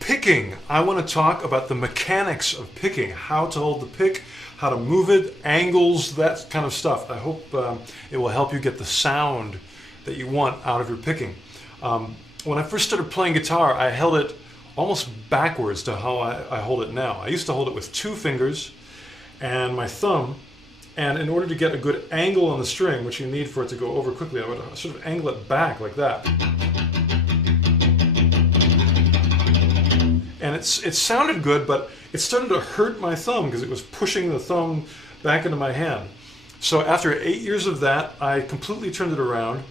Picking. I want to talk about the mechanics of picking, how to hold the pick, how to move it, angles, that kind of stuff. I hope it will help you get the sound that you want out of your picking. When I first started playing guitar, I held it almost backwards to how I hold it now. I used to hold it with 2 fingers and my thumb, and in order to get a good angle on the string, which you need for it to go over quickly, I would sort of angle it back like that. And it sounded good, but it started to hurt my thumb because it was pushing the thumb back into my hand. So after 8 years of that, I completely turned it around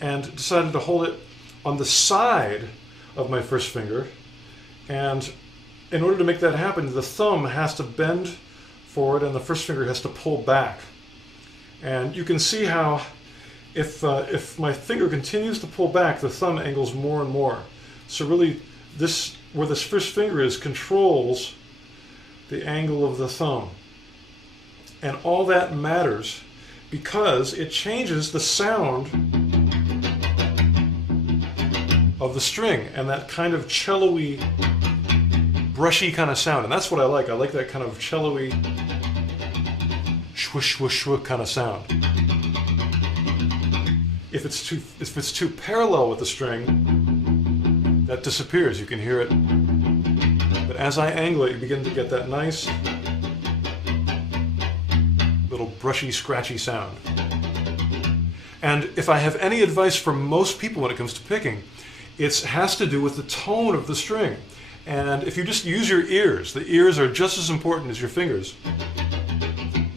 and decided to hold it on the side of my first finger. And in order to make that happen, the thumb has to bend forward and the first finger has to pull back. And you can see how if my finger continues to pull back, the thumb angles more and more. So really, where this first finger is controls the angle of the thumb. And all that matters because it changes the sound of the string and that kind of cello-y, brushy kind of sound. And that's what I like. I like that kind of cello-y, swoosh, swoosh, swoosh kind of sound. If it's too parallel with the string, that disappears. You can hear it. But as I angle it, you begin to get that nice little brushy, scratchy sound. And if I have any advice for most people when it comes to picking, it has to do with the tone of the string. And if you just use your ears, the ears are just as important as your fingers,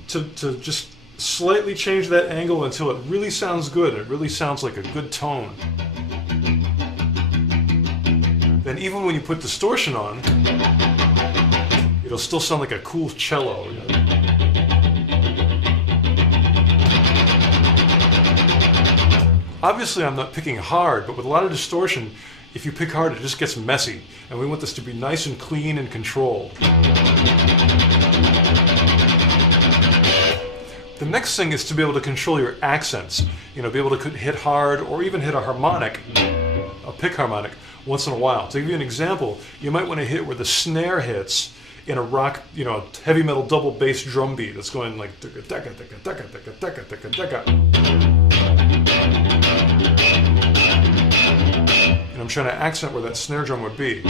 to just slightly change that angle until it really sounds good, it really sounds like a good tone. Then even when you put distortion on, it'll still sound like a cool cello. You know? Obviously I'm not picking hard, but with a lot of distortion, if you pick hard, it just gets messy. And we want this to be nice and clean and controlled. The next thing is to be able to control your accents. You know, be able to hit hard or even hit a harmonic, a pick harmonic, once in a while. To give you an example, you might want to hit where the snare hits in a rock, you know, heavy metal double bass drum beat that's going like and I'm trying to accent where that snare drum would be.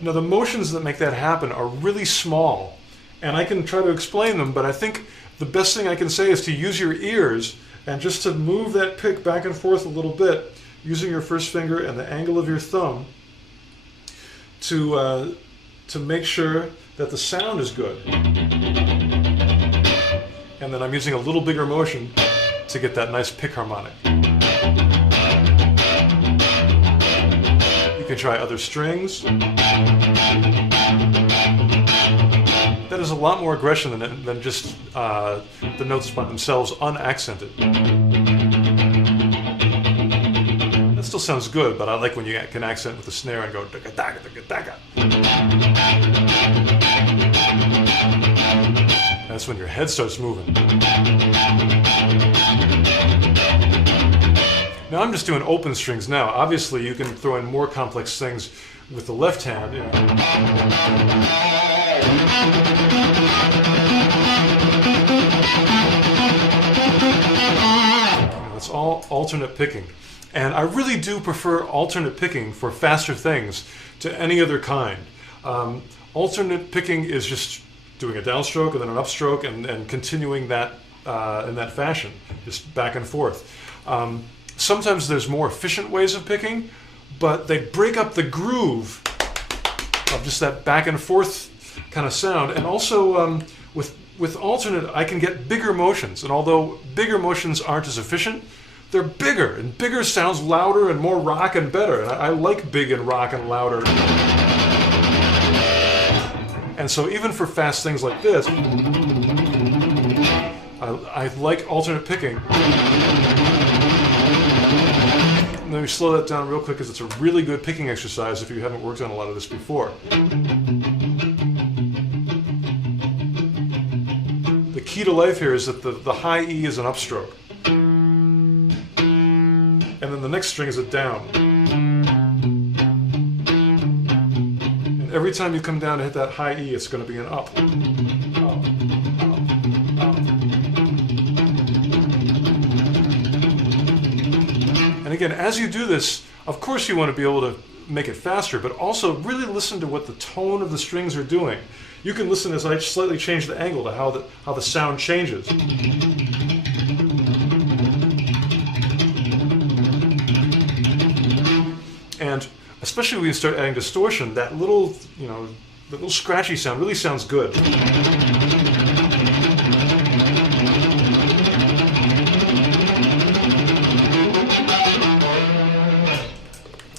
Now the motions that make that happen are really small, and I can try to explain them, but I think the best thing I can say is to use your ears and just to move that pick back and forth a little bit using your first finger and the angle of your thumb to make sure that the sound is good. And then I'm using a little bigger motion to get that nice pick harmonic. You can try other strings. That is a lot more aggression than just the notes by themselves unaccented. That still sounds good, but I like when you can accent with the snare and go daga daga daga daga. That's when your head starts moving. Now I'm just doing open strings now. Obviously you can throw in more complex things with the left hand. It's all alternate picking. And I really do prefer alternate picking for faster things to any other kind. Alternate picking is just doing a downstroke and then an upstroke and continuing that in that fashion, just back and forth. Sometimes there's more efficient ways of picking, but they break up the groove of just that back and forth kind of sound. And also with alternate, I can get bigger motions. And although bigger motions aren't as efficient, they're bigger, and bigger sounds louder and more rock and better. And I like big and rock and louder. And so even for fast things like this, I like alternate picking. Let me slow that down real quick because it's a really good picking exercise if you haven't worked on a lot of this before. The key to life here is that the high E is an upstroke. And then the next string is a down. And every time you come down to hit that high E, it's going to be an up. And again, as you do this, of course you want to be able to make it faster, but also really listen to what the tone of the strings are doing. You can listen as I slightly change the angle to how the sound changes. And especially when you start adding distortion, that little, the little scratchy sound really sounds good.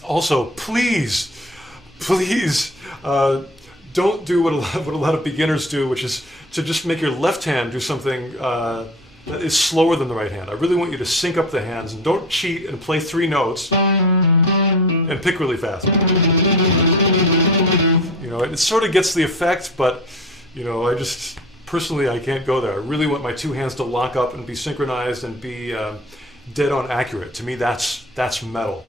Also, please, don't do what a lot of beginners do, which is to just make your left hand do something that is slower than the right hand. I really want you to sync up the hands, and don't cheat and play 3 notes and pick really fast. It sort of gets the effect, but I just personally I can't go there. I really want my 2 hands to lock up and be synchronized and be dead on accurate. To me, that's metal.